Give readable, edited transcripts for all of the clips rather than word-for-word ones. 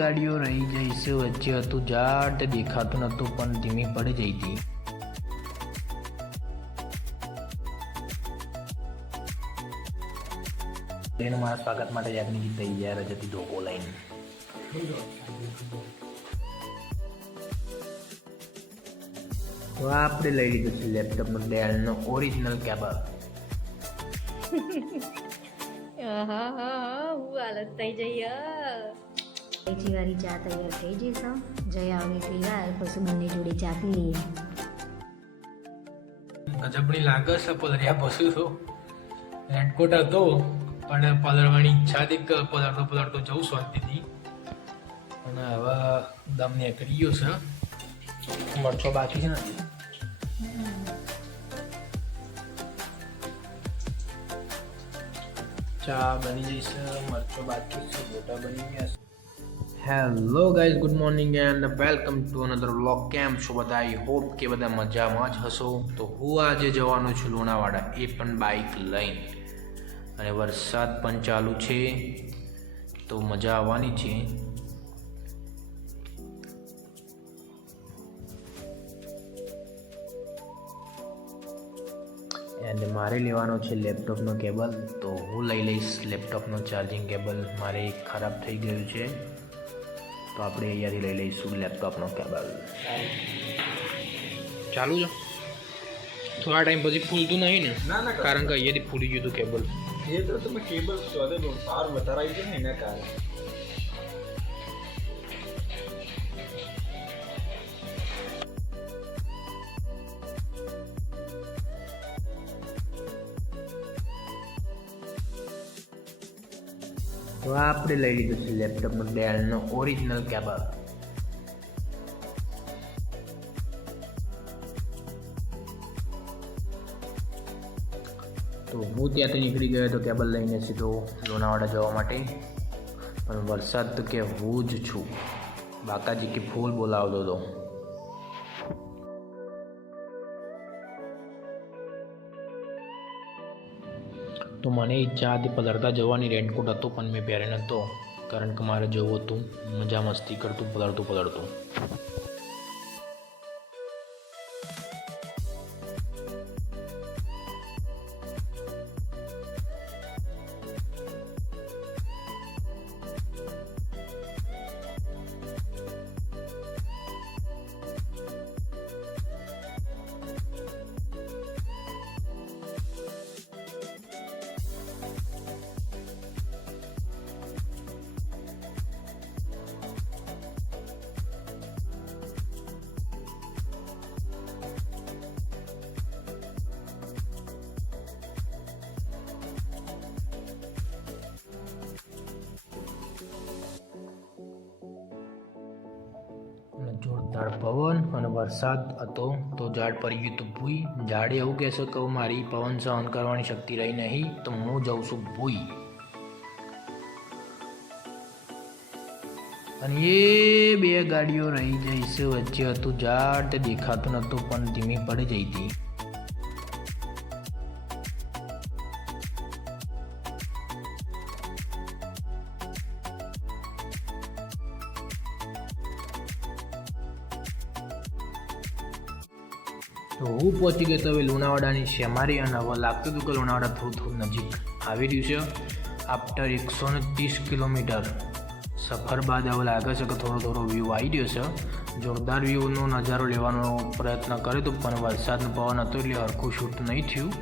ગાડીઓ રહી જઈ છે વચ્ચે હતું જાટ દેખાતું નહોતું પણ ધીમી પડી જઈ હતી. તેનું મારા સ્વાગત માટે યાદની તૈયાર જ હતી ધોકો લઈને. તો આપણે લઈ લીધું છે લેપટોપનો ડેલનો ઓરિજિનલ કેબલ. હું હાલત થઈ જઈ બીજી વારી ચા તૈયાર થઈ જઈશ. જયા આવી હતી વાર પછી બંને જોડે ચા પી લઈએ. ગજબની લાગે છે પલર્યા પછી તો રેનકોટ હતો પણ પલળવાની ઈચ્છા હતી કે પલળતો જવું શાંતિથી. અને હવે દમ નીકળી ગયો છે. મરચો બાકી છે ને ચા બની જઈ છે, મરચો બાકી છે, ગોટા બની ગયા છે. Hello guys, good morning and welcome to another vlog. કેમ છો બધા? આઈ હોપ કે બધા મજામાં જ હશો. તો હું આજે જવાનો છું લુણાવાડા, એ પણ બાઇક લઈને. અને વરસાદ પણ ચાલુ છે તો મજા આવવાની છે. એન્ડ મારે લેવાનો છે લેપટોપનો કેબલ, તો હું લઈ લઈશ લેપટોપનો ચાર્જિંગ કેબલ. મારે ખરાબ થઈ ગયું છે તો આપણે અહીંયાથી લઈ લઈશું લેપટોપનો કેબલ. ચાલુ છે થોડા ટાઈમ પછી ફૂલતું નહીં ને? ના કારણ કે અહીંયાથી ફૂલી ગયું હતું કેબલ. એ તો તમે કેબલ શોધે તો પાવર વધારે આવી ગયો ને એના કારણે. તો આપણે લઈ લીધું છે લેપટોપનો ડેલનો ઓરિજિનલ કેબલ. તો હું ત્યાંથી નીકળી ગયો હતો કેબલ લઈને સીધો લોનાવાડા જવા માટે. પણ વરસાદ તો કે હું જ છું, બાકાજી કે ફૂલ બોલાવતો હતો. તો મને ઈચ્છા હતી પલળતા જવાની, રેનકોટ હતો પણ મેં પહેરે નહોતો કારણ કે મારે જવું હતું મજા મસ્તી કરતું પલળતું. જોરદાર પવન અને વરસાદ હતો તો ઝાડ પડી ગયું હતું ભૂઈ. ઝાડે એવું કહેશે કે મારી પવન સહન કરવાની શક્તિ રહી નહીં તો હું જાઉં છું ભૂઈ. અને એ બે ગાડીઓ રહી જઈ છે વચ્ચે હતું ઝાડ દેખાતું નહોતું પણ ધીમી પડી જઈ હતી. તો હું પહોંચી ગયો તો હવે લુણાવાડાની શેમારી. અને હવે લાગતું હતું કે લુણાવાડા થોડું નજીક આવી રહ્યું છે. આફ્ટર 130 કિલોમીટર સફર બાદ હવે લાગે છે કે થોડો વ્યૂ આવી રહ્યો છે. જોરદાર વ્યૂનો નજારો લેવાનો પ્રયત્ન કર્યો હતો પણ વરસાદનો પવન હતો એટલે હરખું શૂટ નહીં થયું.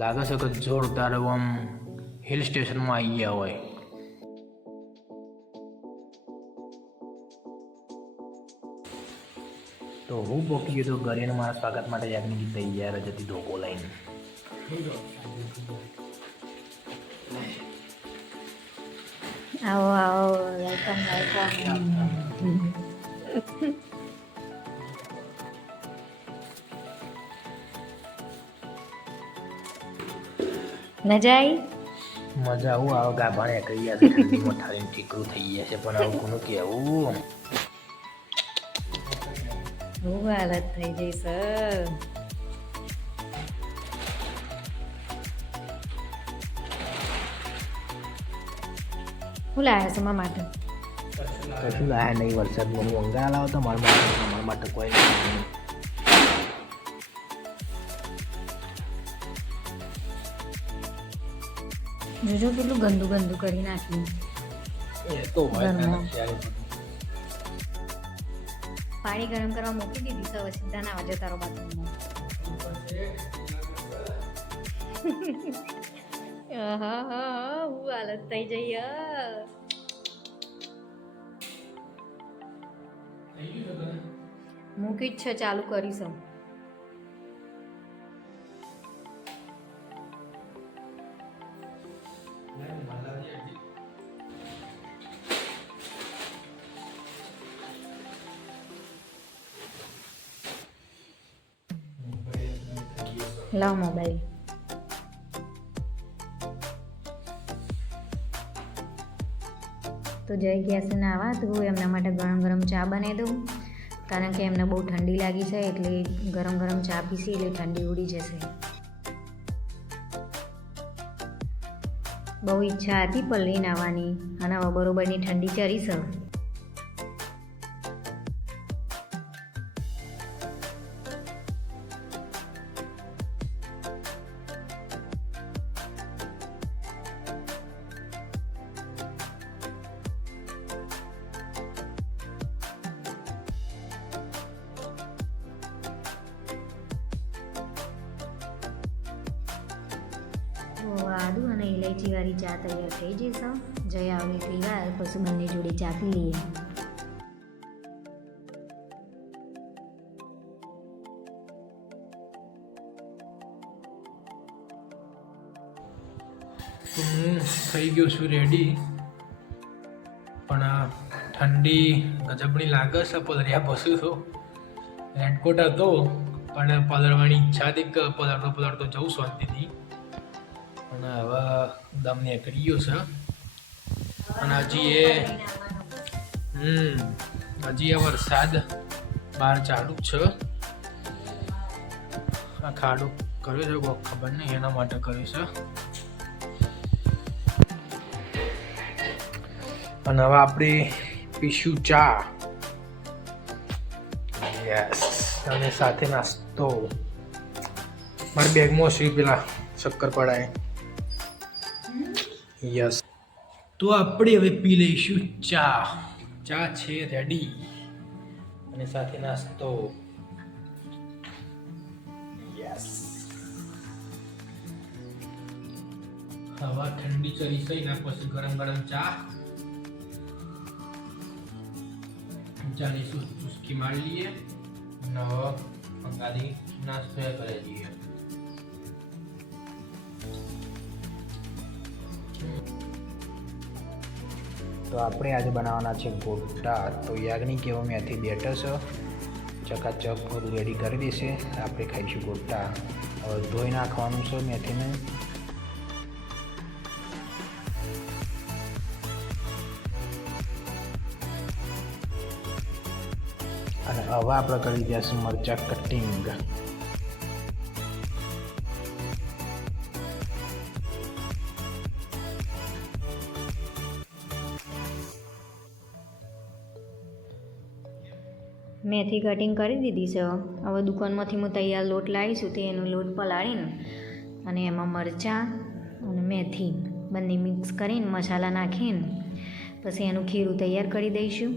લાગે છે કે જોરદાર આમ હિલ સ્ટેશનમાં આવી ગયા હોય. તો હું પહોંચી ગયો તો ઘરે. મારા સ્વાગત માટે યાદની તૈયાર જ હતી ધોકો લઈને. આવો વેલકમ. મજા આવું આવે ગાભાને કહી ગયા છે ઠંડીમાં ઠારીને ઠીકરું થઈ ગયા છે પણ આવું કોનું કહેવું. હું હાલત થઈ જઈ સર. હું લાવ્યા છે મારા માટે? કશું લાયા નહીં વરસાદમાં હું અંગારા લાવો તો મારા માટે કોઈ નહીં. જોજો કેટલું ગંદુ ગંદુ કરી નાખ્યું. એ તો હોય ને ઘરમાં. ત્યારે. પાણી ગરમ કરવા મૂકી દીધી છે, હવે સીધા ના વાજે તારો બાથરૂમમાં. આહાહા, હું હાલત થઈ જઈ યાર. મૂકી જ છે, ચાલુ કરીશ. લાવ મોબાઈલ. તો જય ગયા છે નાવા, તો એમના માટે ગરમ ગરમ ચા બનાવી દઉં, કારણ કે એમને બહુ ઠંડી લાગી છે, એટલે ગરમ ગરમ ચા પીસી એટલે ઠંડી ઉડી જશે. બહુ ઈચ્છા હતી પલ્લી નાવાની, અને હવે બરોબરની ઠંડી ચરી છે. આદુ અને ઇલાયચી વાળી ચા તૈયાર થઈ જશે. જય આવે તે વાર પછી બંને જોડે ચા પી લઈએ. તો હું થઈ ગયો છું રેડી, પણ આ ઠંડી ગજબની લાગે છે. પલર્યા બસું છું, રેનકોટ હતો પણ પલળવાની ઈચ્છા હતી કે પલળતો જવું શાંતિથી, અને હવે દમ નીકળી ગયો છે. અને હજી એ વરસાદ બહાર ચાલુ જ છે. આ ખાડો કર્યો છે કોઈ ખબર નહીં એના માટે કર્યો છે. અને હવે આપણે પીશું ચા. યસ, અને સાથે નાસ્તો. મારી બેગમાં છે પેલા શક્કરપાડા. યસ, તો આપણે હવે પી લઈશું ચા. ચા છે રેડી, અને સાથે નાસ્તો. યસ, હવા ઠંડી ચરી છે એના પછી ગરમ ગરમ ચા. ચાની ચુસ્કી મારી લઈએ અને હવે અંગારી નાસ્તો કરી દઈએ. તો આપણે આજે બનાવવાના છે ગોટા. તો યાજ્ઞિક એવો મેથી બેટર છે, ચકાચક બધું રેડી કરી દેશે. આપણે ખાઈશું ગોટા. હવે ધોઈ નાખવાનું છે મેથીને. અને હવે આપણે કરી દઈશું મરચાં કટિંગ. મેથી કટિંગ કરી દીધી છે. હવે દુકાનમાંથી હું તૈયાર લોટ લાવીશું, તે એનો લોટ પલાળીને અને એમાં મરચાં અને મેથી બંને મિક્સ કરીને મસાલા નાખીને પછી એનું ખીરું તૈયાર કરી દઈશું.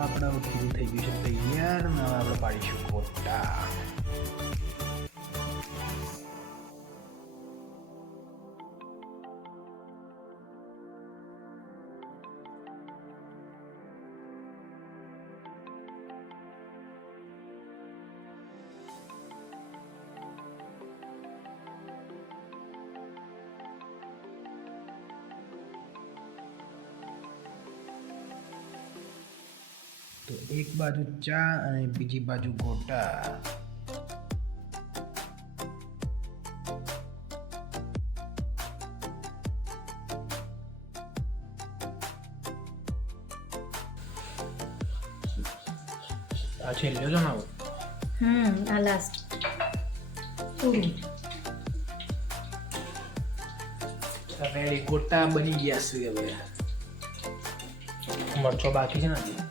આપણે ખીરું થઈ ગયું છે તૈયાર. અને હવે આપણે પાડીશું ગોટા. તો એક બાજુ ચા અને બીજી બાજુ ગોટા. આ છેલ્લો છે ને આવો આ લાસ્ટ પૂરું. રેડી ગોટા બની ગયા છે હવે. મરચો બાકી છે ને હજી.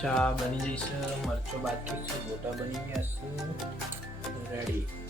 ચા બની જશે, મરચો બાકી છે, ગોટા બની ગયા છે. રેડી.